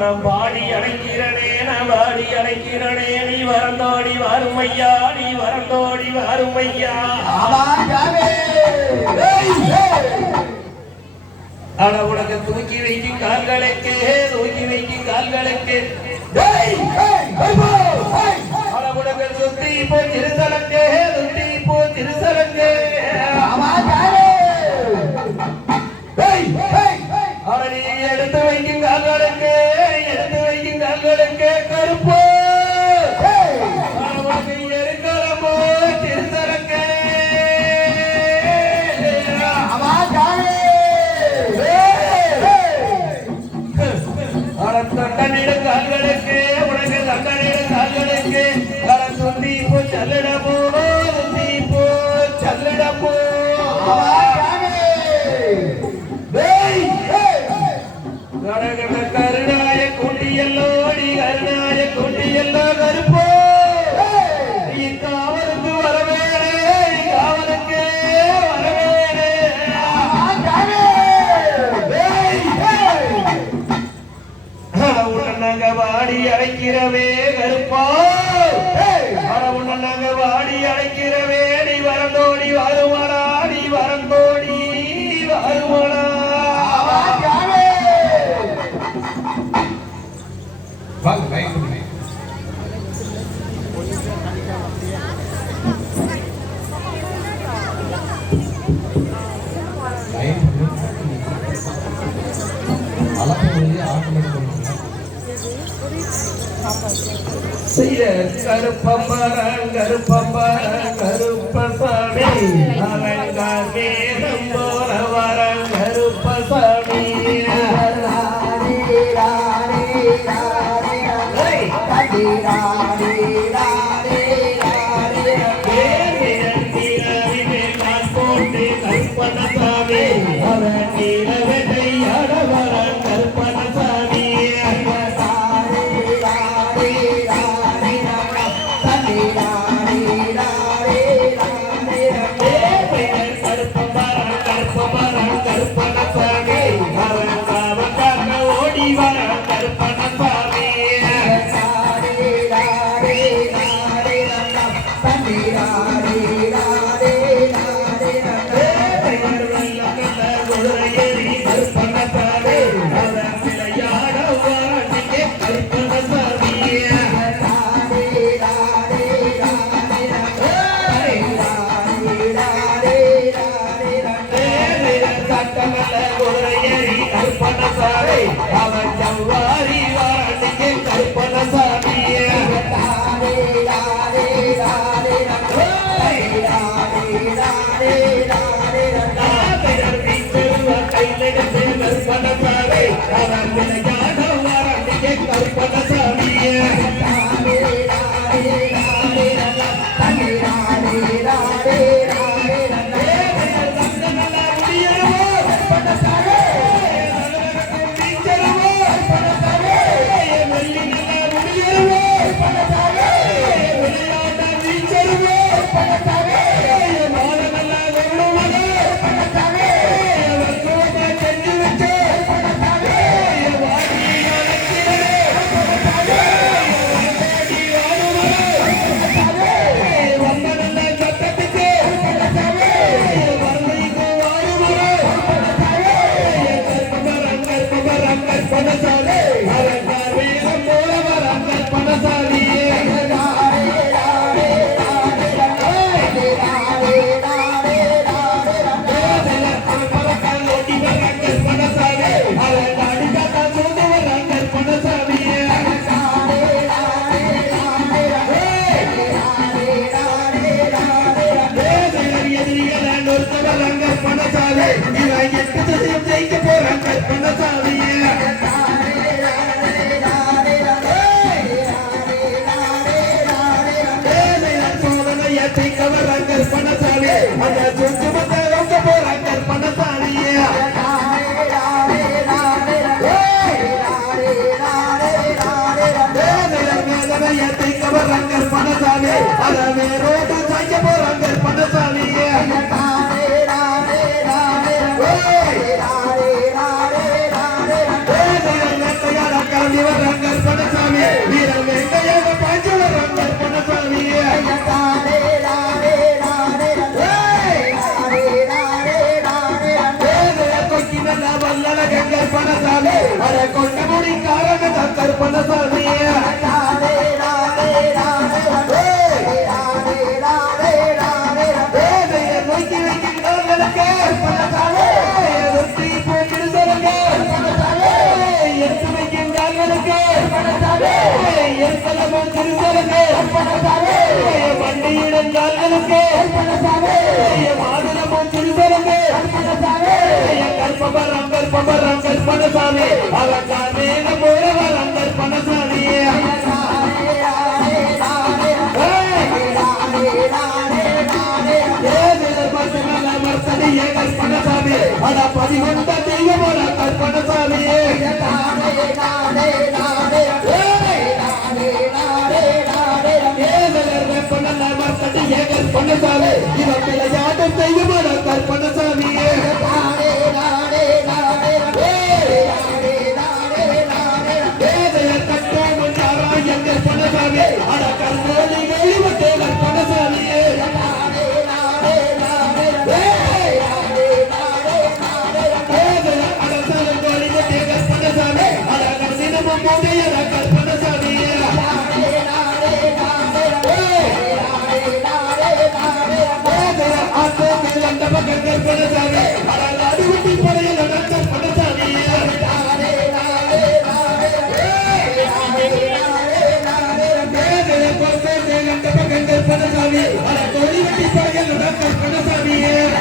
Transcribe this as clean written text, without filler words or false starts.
பாடி அடைக்கிறனே நான் பாடி அடைக்கிறனே நீ வரந்தோடி வாருமையா நீ வரந்தோடி வாருமையா அட உனக்கு தூக்கி வைக்கும் கால்களுக்கு தூக்கி வைக்கும் கால்களுக்கு அட உனக்கு சுத்தி போ திருசலங்கே சுத்தி போ திருசலங்கே அட நீ எடுத்து வைக்கும் கால்களுக்கு கருப்போ உனக்கு எருக்கலமோ திருசலங்கே தண்டனிடும் கால்களுக்கு உனக்கு தண்டனிடும் கால்களுக்கு சுத்தி போ சல்லிடமோ சுத்தி போ சல்லிடமோ கருணாய குண்டியல்லோடி கருணாய குண்டியல்லோ கருப்போ காவலுக்கு வரவேணே காவலுக்கு வரவேணே உன்னங்க வாடி அழைக்கிறவே கருப்பா உன்னங்க வாடி அழைக்கிறவே நீ வரந்தோடி வருமாடா நீ வரந்தோடி வருமாடா கருப்பம்பரம் கருப்பம்பரம் கருப்பசாமி அலங்காரம் போற வரம் கருப்பசாமி போட்டு கருப்பணசாமி அவன் நீலவெட்டையாட வரம் கருப்பணசாமி அவன் ஜவ்வாரி வாரணிக்கு கருப்பணசாமி கருப்பணசாமி அவன் விளையாட வாரணிக்கு கருப்பணசாமி கொண்டமுடி காரக கற்பனசாமி நோக்கி வைக்கின்றவர்களுக்கு எடுத்து வைக்கின்றார்களுக்கு எத்தலமும் திருசலுக்கு வண்டியிடங்கால்களுக்கு மாதுளமும் திருசலுக்கு கற்பபரம் கற்பபரம் கற்பனசாமி அவன் போறவரம் கற்பனசாமி கற்பனசாமி அட பதிவந்த தெய்வமோட கற்பனசாமி கற்பனசாமி இவன் விளையாட்டம் தெய்வமோட கற்பனசாமி கற்பனசாமி அட கற்பனை வெளிவட்டே கற்பனசாமி கற்பனசாமி அடிவட்டி படையில் கற்பனசாமி கற்பனசாமி தொழில்வட்டி படையில் கற்பனசாமி